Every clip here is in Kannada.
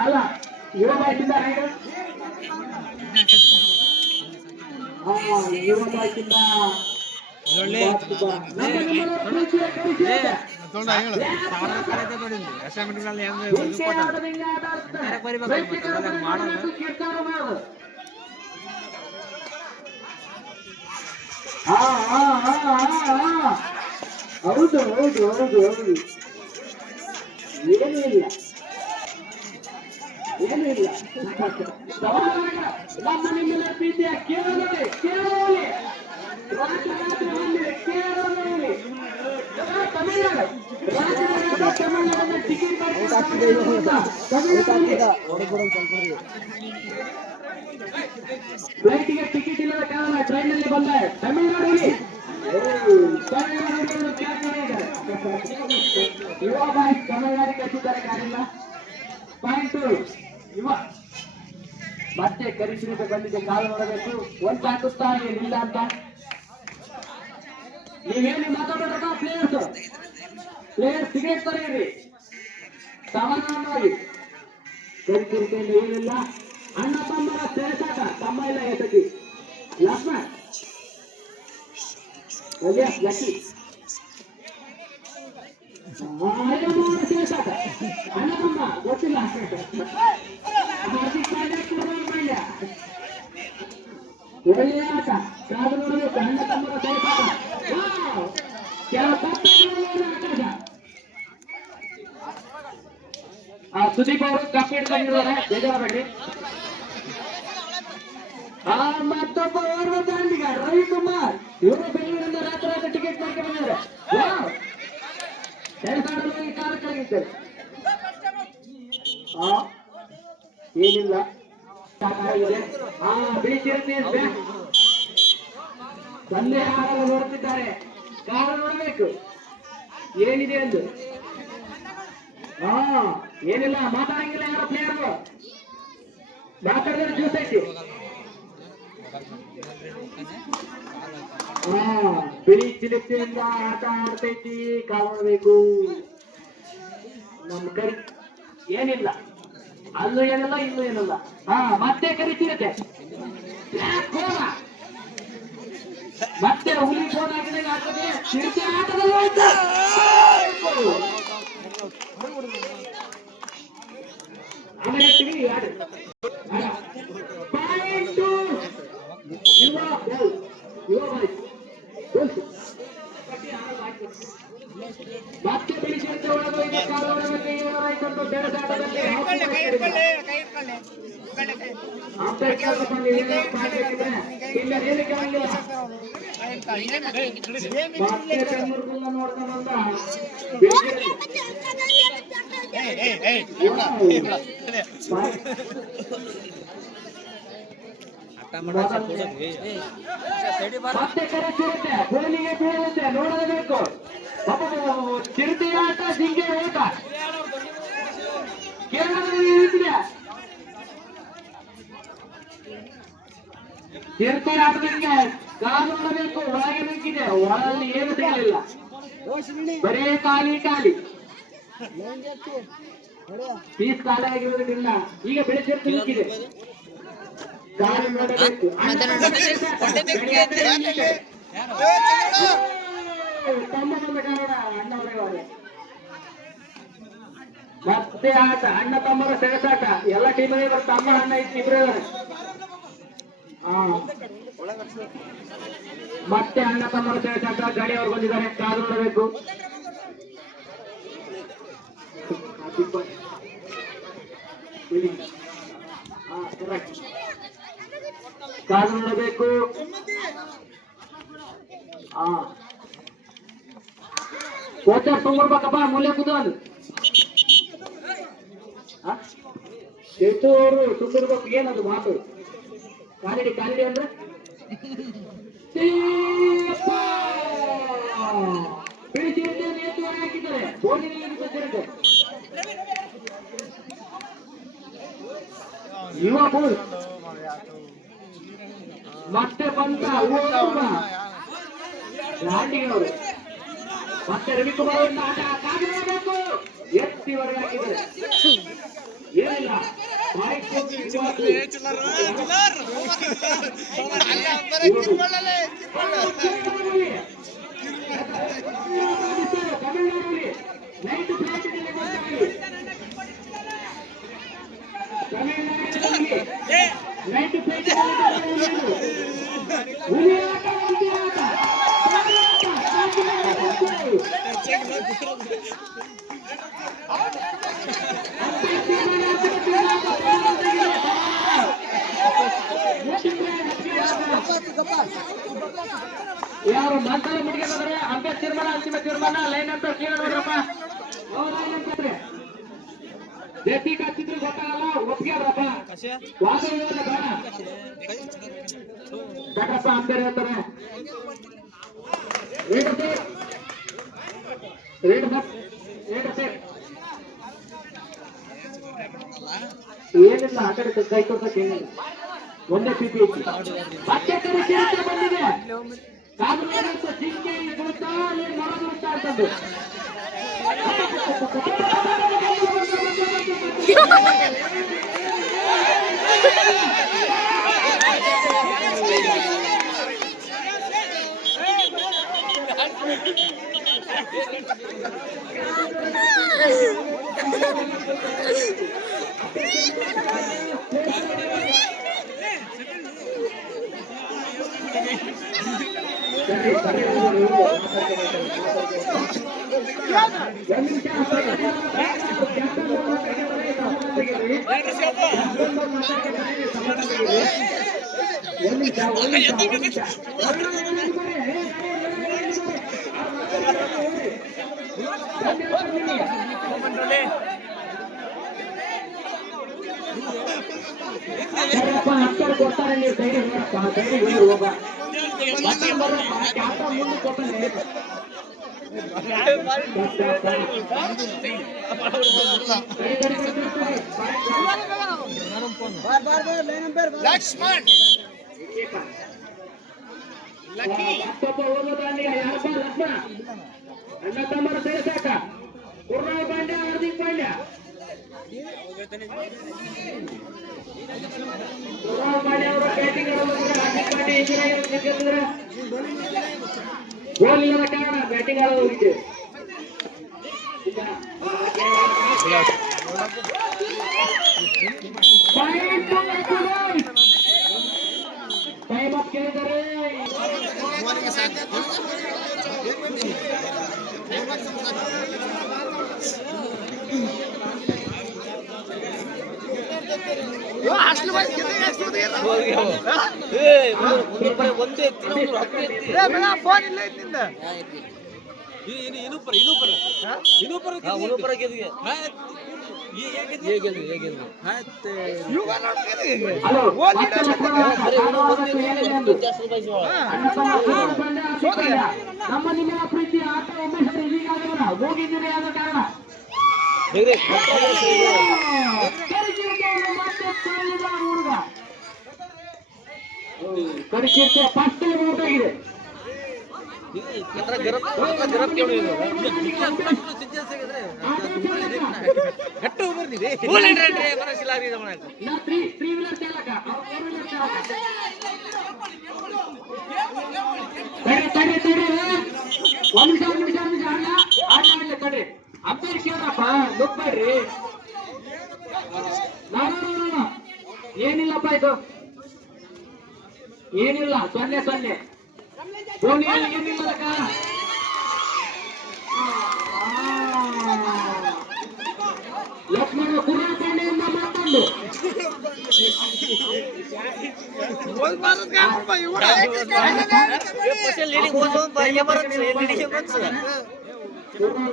ಅಲ್ಲ ಯುವಕಿಂದ ಯುವಕಿಂದ ಹೌದು ಹೌದು ಹೌದು ಹೌದು ಏನೂ ಇಲ್ಲ ಏನೂ ಇಲ್ಲ ನಮ್ಮ ನಿಮ್ಮೆಲ್ಲ ಪ್ರೀತಿಯ ಕೇರಳದಲ್ಲಿ ಕೇರಳದಲ್ಲಿ ತಮಿಳುನಾಡು ತಮಿಳುನಾಡಿನ ಟಿಕೆಟ್ ಫ್ಲೈಟ್ಗೆ ಟಿಕೆಟ್ ಇಲ್ಲದ ಕಾರಣ ಟ್ರೈನಲ್ಲಿ ಬಂದ ತಮಿಳುನಾಡಿಗೆ ಯುವ ಬಾಯ್ ತಮಿಳುನಾಡಿಗೆ ಹಚ್ಚಿದ್ದಾರೆ ಕಾರಿಲ್ಲ ಪಾಯಿಂಟ್ ಯುವ ಮತ್ತೆ ಕರಿಸಿದ ಬಂದಿದೆ ಕಾಲು ನೋಡಬೇಕು ಒಂದು ಹಾಕುತ್ತಾ ಏನಿಲ್ಲ ಅಂತ ನೀವೇನು ಮಾತಾಡೋಣ ಪ್ಲೇಯರ್ಸ್ ಟಿಕೆಟ್ ತರೀರಿ ಸಮಾನವಾಗಿ ಕರಿಸಿರಿಕೆಯಲ್ಲಿ ಏನಿಲ್ಲ ಅಣ್ಣ ತಮ್ಮರ ಸೇಸಾಟ ತಮ್ಮ ಇಲ್ಲ ಎಸತಿ ಲಕ್ಷ್ಮಣ್ ಲಕ್ಕಿ ಸೇಸಾಟ ಅಣ್ಣ ತಮ್ಮ ಗೊತ್ತಿಲ್ಲ ಒಳ್ಳೆಯ ಆಟ ಕಾದು ನೋಡಬೇಕು ಅಣ್ಣ ತಮ್ಮರ ಸೇಸಾಟ ಸುದೀಪ್ ಅವರು ಕಪ್ ಇಟ್ಕೊಂಡಿದ್ದಾರೆ ಬೇಜಾರಬೇಡಿ ಮತ್ತೊಬ್ಬ ಓರ್ವ ದಾಂಡಿಗ ರವಿಕುಮಾರ್ ಇವರು ಬೆಂಗಳೂರಿಂದ ರಾತ್ರಿ ಟಿಕೆಟ್ ಮಾಡ್ಕೊಂಡು ಬಂದಿದ್ದಾರೆ ಕಾಲ ಕಳೆದಿದ್ದಾರೆ ಏನಿಲ್ಲ ಬಿಳಿಚಿರುತ್ತೆ ಸಂದೇಹ ಆಗಲು ನೋಡುತ್ತಿದ್ದಾರೆ ಕಾರಣ ನೋಡಬೇಕು ಏನಿದೆ ಎಂದು ಏನಿಲ್ಲ ಮಾತಾಡಂಗಿಲ್ಲ ಯಾರ ಪ್ಲೇಯರ್ ಮಾತಾಡಿದ್ರೆ ಜ್ಯೂಸ್ ಐತಿ ಬಿಳಿ ಚಿಲಿಕೆಯಿಂದ ಆಟ ಆಡ್ತೈತಿ ಕಾಣಬೇಕು ನಮ್ಮ ಕೈ ಏನಿಲ್ಲ ಅಲ್ಲೂ ಏನಿಲ್ಲ ಇಲ್ಲೂ ಏನಿಲ್ಲ ಮತ್ತೆ ಕರಿತಿರುತ್ತೆ ಮತ್ತೆ ಹುಲಿ ಫೋನ್ ಹಾಕಿದಾಗ ಆಗ್ತದೆ ಚಿರತೆ ಆಟದಲ್ಲಿ ಮತ್ತೆ ಬಿಡಿಸಿರುತ್ತೆ ಒಳಗೆ ಕಾಲೊಳಗೆ ಬೆಳೆದಾಟದಲ್ಲಿ ಇಲ್ಲ ಹೇಳಿಕೆ ಆಗಿಲ್ಲ ಮತ್ತೆ ಬೆಂಗಳೂರಿನಿಂದ ನೋಡ್ಕೊಂಡು ಬಂದ ಮತ್ತೆ ಕರೆಸಿರುತ್ತೆ ಗೋಲಿಗೆ ಬೀಳುತ್ತೆ ನೋಡಲೇಬೇಕು ಚಿರತೆ ಆಟ ಜಿಂಕೆ ಓಟ ಕೇರಳದಲ್ಲಿ ಇರುತ್ತಿದೆ ಚಿರತೆ ಆಟದಂಗೆ ಕಾಲು ನೋಡಬೇಕು ಒಳಗೆ ನುಗ್ಗಿದೆ ಒಳಗೆ ಏನು ಸಿಗಲಿಲ್ಲ ಬರೇ ಖಾಲಿ ಖಾಲಿ ಪೀಸ್ ಖಾಲಿ ಆಗಿರೋದ್ರಿಂದ ಈಗ ಬೆಳೆಸಿರುತ್ತೆ ನುಗ್ಗಿದೆ ಕಾಲು ನೋಡಬೇಕು ತಮ್ಮ ಬಂದ ಕಾರಣ ಅಣ್ಣವರೇ ಮತ್ತೆ ಆಟ ಅಣ್ಣ ತಮ್ಮರ ಸೆಣಸಾಟ ಎಲ್ಲ ಟೀಮಲ್ಲಿ ತಮ್ಮ ಅಣ್ಣ ಇಬ್ಬರೇ ಮತ್ತೆ ಅಣ್ಣ ತಮ್ಮರ ಸೆಣಸಾಟ ಗಾಡಿ ಅವ್ರು ಬಂದಿದ್ದಾರೆ ಕಾದು ನೋಡಬೇಕು ಕಾದು ನೋಡಬೇಕು ಕೋಚರ್ ತುಂಬಿರ್ಬೇಕಪ್ಪ ಮೂಲೆ ಕೂತ್ಕೊಂಡು ಅವರು ತುಂಬಿರ್ಬೇಕು ಏನದು ಮಾತು ಕಾಲಿಡಿ ಕಾಲಿಡಿ ಅಂದ್ರೆ ಬಿಡಿಸಿ ಹಾಕಿದ್ದಾರೆ ಯುವ ಬೋಲ್ ಮತ್ತೆ ಬಂದ ಲಾಂಡಿಗವರು ಮತ್ತೆ ರವಿಕುಮಾರ್ ಅವರನ್ನ ಆಟ ಕಾದಿರಬೇಕು. ಎತ್ತಿವರೆಗೆ ಹಾಕಿದ್ದಾರೆ. ಏನಿಲ್ಲ ತಮಿಳುನಾಡಲ್ಲಿ ನೈಟ್ ಫ್ಲೈಟ್ ನೈಟ್ ಫ್ಲೈಟ್ ಯಾರು ಮಾತಾಡ ಮುಡಿಗೆ ಅಂಬೇರ್ ತೀರ್ಮಾನ ಅಂತಿಮ ತೀರ್ಮಾನ ಲೈನ್ ಅಂತ ಕೇಳ ನೋಡ್ರಪ್ಪ. ಜೆಟಿ ಕಚ್ಚಿದ್ರು ಗೊತ್ತಾಗಲ್ಲ ಒಪ್ಪಿಗೆ ಅದ್ರಪ್ಪ ವಾದ ವಿವಾದ ಬೇಡಪ್ಪ ಅಂಬೇರ್ ಹೇಳ್ತಾರೆ. ಏನಿಲ್ಲ ಆ ಕಡೆ ಕೈ ತೋರ್ಸಕ್ ಏನಿಲ್ಲ. ಒಂದೇ ಪಿಪಿ ಮತ್ತೆ ಬಂದಿದೆ ಜಿಂಕೆ ಬರುತ್ತಾ ಮರ ಬರುತ್ತಾ ಅಂತಂದು ಕೊಡ್ತಾರೆ ನೀವು ಸೈಡ್ ಹೋಗ ಮುಂದೆ ಕೊಡ್ತಾನೆ. ಲಕ್ಷ್ಮಣ್ ಅಣ್ಣ ತಮ್ಮರ ಸೇರ್ಸಾಕ ಪೂರ್ಣ ಪಾಂಡ್ಯ ಹಾರ್ದಿಕ್ ಪಾಂಡ್ಯ ಅವರು ಬ್ಯಾಟಿಂಗ್ ಹಾರ್ದಿಕ್ ಪಾಂಡ್ಯ ಗೋಲ್ ಇಲ್ಲದ ಕಾರಣ ಬ್ಯಾಟಿಂಗ್ ಆಡೋದು ಹೋಗಿದ್ದೇವೆ. ಟೈಮ್ ಅಪ್ ಕೇಳಿದರೆ ಫೋನ್ ಇಲ್ಲ ಇದ್ದಿಂದ ನಮ್ಮ ನಿಮ್ಮ ಪ್ರೀತಿ ಆಟ ಒಮ್ಮೆ ಹೀಗಾಗಲ್ಲ ಹೋಗಿದ್ದೀರಿ ಆದ ಕಾರಣ ಹುಡುಗ ಕರಿಕೀರ್ತಿ ಫಸ್ಟ್ ಟೈಮ್ ಔಟ್ ಆಗಿದೆ. ಅಂಬೇರ್ ಕೇಳ್ರಪ್ಪ ನುಗ್ಬೇಡ್ರಿ. ಏನಿಲ್ಲಪ್ಪ ಇದು ಏನಿಲ್ಲ 0-0 ಧೋನಿಯಲ್ಲಿ ಏನಿಲ್ಲ ಕಾರಣ ಲಕ್ಷ್ಮಣ ಕುರ್ರಾಪೇಟೆಯಿಂದ ಮಾತಾಡು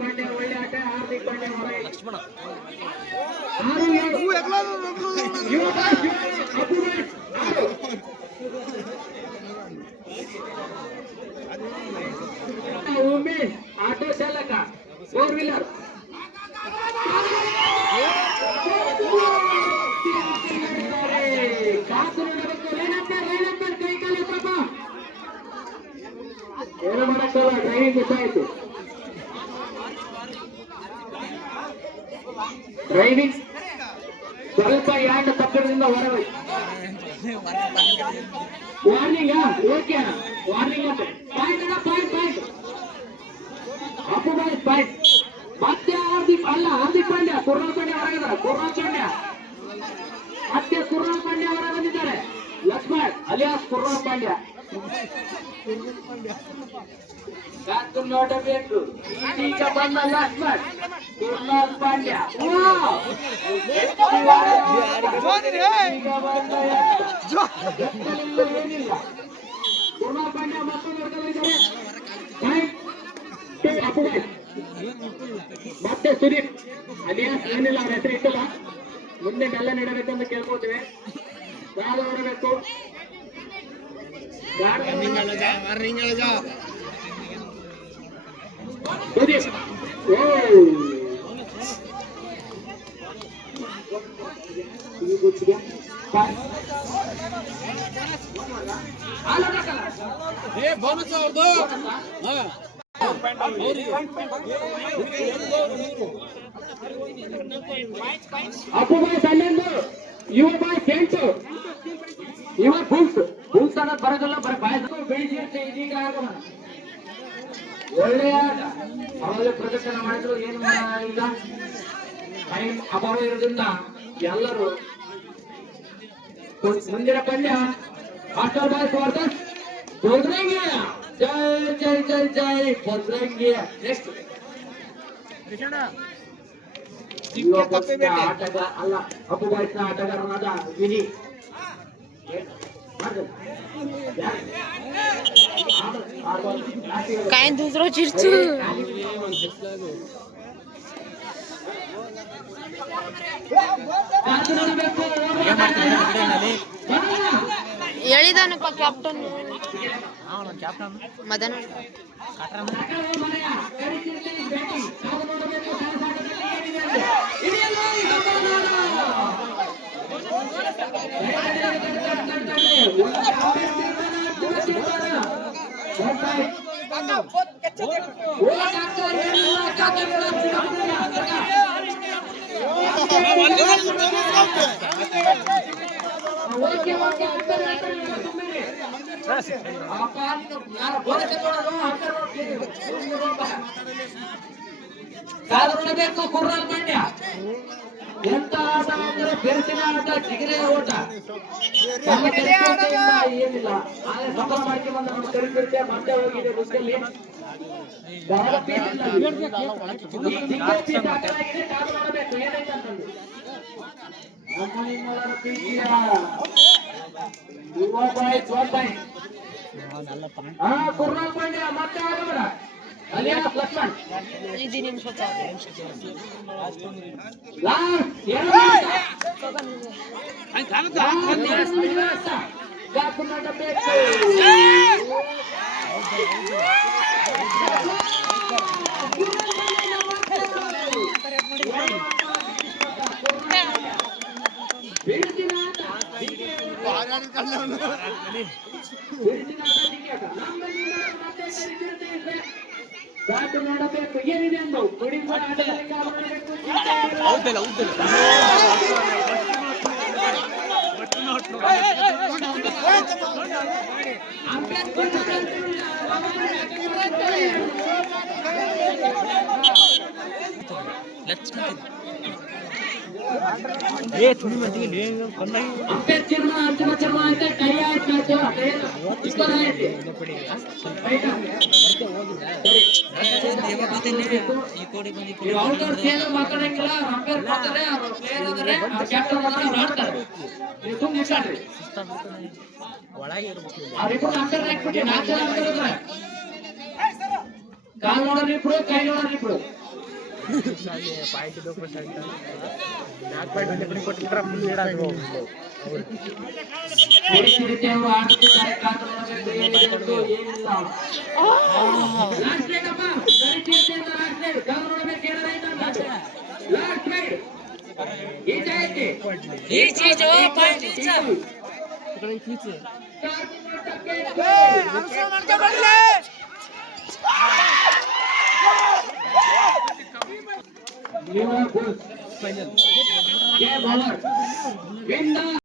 ಪಾಂಡ್ಯ ಒಳ್ಳೆ ಆಟ. ಹಾರ್ದಿಕ್ ಪಾಂಡ್ಯ ಲಕ್ಷ್ಮಣ ಉಮೇಶ್ ಆಟೋ ಚಾಲಕ 4-ವೀಲರ್ ಕಾಸು ನೋಡಬೇಕು. ಕೈ ಕಾಲ ಏನು ಮಾಡಕ್ಕೆ ಟೈಮಿಂಗ್ ಮಿಸ್ ಆಯಿತು. ಡ್ರೈವಿಂಗ್ ಸ್ವಲ್ಪ ಯಾಕೆ ತಪ್ಪಿರೋದ್ರಿಂದ ಹೊರಗೆ ವಾರ್ನಿಂಗ್. ಓಕೆ ವಾರ್ನಿಂಗ್ ಅಂತ ಪಾಯಿಂಟ್ ಪಾಯಿಂಟ್ ಅಪ್ಪು ಬಾಯ್ ಪಾಯಿಂಟ್. ಮತ್ತೆ ಹಾರ್ದಿಕ್ ಪಾಂಡ್ಯ ಕುರ್ನಾಲ್ ಪಾಂಡ್ಯ ಹೊರಗಿದ್ದಾರೆ. ಕುರ್ನಾಲ್ ಪಾಂಡ್ಯ ಮತ್ತೆ ಕುರ್ನಾಲ್ ಪಾಂಡ್ಯ ಹೊರ ಬಂದಿದ್ದಾರೆ. ಲಕ್ಷ್ಮಣ್ ಅಲಿಯಾಸ್ ಕುರ್ನಾಲ್ ಪಾಂಡ್ಯ ಕಾತು ನೋಡಬೇಕು. ಈಗ ಬಂದ ಲಕ್ಷ್ಮಣ್ ಕುರ್ನಾಲ್ ಪಾಂಡ್ಯ ಏನಿಲ್ಲ. ಕುರ್ನಾಲ್ ಪಾಂಡ್ಯ ಮತ್ತೊಂದು ಹೊರಗಿದ್ದಾರೆ. ಮತ್ತೆ ಸುದೀಪ್ ಅಲಿಯಾಸ್ ಏನಿಲ್ಲ ಅವ್ರ ಹೆಸರು ಇಟ್ಟಿಲ್ಲ. ಮುಂದೆ ಎಲ್ಲ ನೀಡಬೇಕಂತ ಕೇಳ್ಕೊತೀವಿ. ಕಾಲು ನೋಡಬೇಕು. ಸುದೀಪ್ ಅಪ್ಪು ಬಾಯ್ 11, ಯುವ ಬಾಯ್ 8, ಯುವ ಬುಲ್ಸ್ ಅನ್ನೋದು ಬರೋದಿಲ್ಲ. ಬಾಯ್ ಬೆಳಿಗ್ಗೆ ಇದೀಗ ಒಳ್ಳೆಯ ಅವಾಗ ಪ್ರದರ್ಶನ ಮಾಡಿದ್ರು. ಏನು ಇಲ್ಲ, ಟೈಮ್ ಅಭಾವ ಇರೋದ್ರಿಂದ ಎಲ್ಲರೂ ಮುಂದಿನ ಪಂದ್ಯ ಮಾಸ್ಟರ್ ಬಾಯ್ ವರ್ಸಸ್ ಬೊಜ್ರಂಗಿ. ಜೈ ಜೈ ಜೈ ಜೈ ಬೊಜ್ರಂಗಿ. ನೆಕ್ಸ್ಟ್ ಆಟಗಾರ ಅಲ್ಲ, ಅಪ್ಪು ಬಾಯ್ಸ್ನ ಆಟಗಾರನಾದ ವಿನಿ. काय दुसरं चिरचू ಹೇಳಿದಾನಪ್ಪ ಕ್ಯಾಪ್ಟನ್ ಮದನ. ಕಾಲಬೇಕು ಕುರ್ನಾಲ್ ಪಾಂಡ್ಯ. ಎಂತ ಆಟ ಅಂದ್ರೆ ಬೆರೆಸಿನ ಆಟ, ಜಿಗಿರೆ ಓಟ. ಏನಿಲ್ಲ ಆದ್ರೆ ಸಫಲ ಮಾಡ್ಕೊಂಡು ಬಂದ ನಮ್ಮ ಕರಿಪಿರ್ತೆ ಮತ್ತೆ ಹೋಗಿದೆ ಬುಕ್ಕಲ್ಲಿ. ಮಾಡಬೇಕು ಏನೈತೆ ಅಂತಂದು ಯುವ ಬಾಯ್ ಕುರ್ನಾಲ್ ಪಾಂಡ್ಯ ಮತ್ತೆ ಆಗಬೇಡ. ಅಲಿಯಾಸ್ ಲಕ್ಷ್ಮಣ್ 5 ನಿಮಿಷ ಬ್ಯಾಟ್ ನೋಡಬೇಕು ಏನಿದೆ ಅಂದು ಅಂಪೇರ್ ತೀರ್ಮಾನ ಅಂತಿಮ ತೀರ್ಮಾನ ಐತೆ. ಕೈ ಆಯ್ತು ಮಾತಾಡಂಗಿಲ್ಲ. ಅಂಪೇರ್ ಬರ್ತಾರೆ, ಅವ್ರ ಪ್ಲೇಯರ್ ಆದರೆ ಕ್ಯಾಪ್ಟನ್ ಆಡ್ತಾರೆ. ನೀವು ತುಂಬ ಮುಚ್ಚಾಡ್ರಿ. ಅವ್ರಿಬ್ರು ಅಂಪೇರ್ ಹಾಕ್ಬಿಟ್ಟು 4 ಜನ ಅಂತಾರೆ. ಕಾಲ್ ನೋಡೋರು ಇಬ್ರು, ಕೈ ನೋಡೋರು ಇಬ್ರು. ಮಾಡ್ಕೊಂಡ್ಬರ್ಲಿ Liverpool. Game over. Win the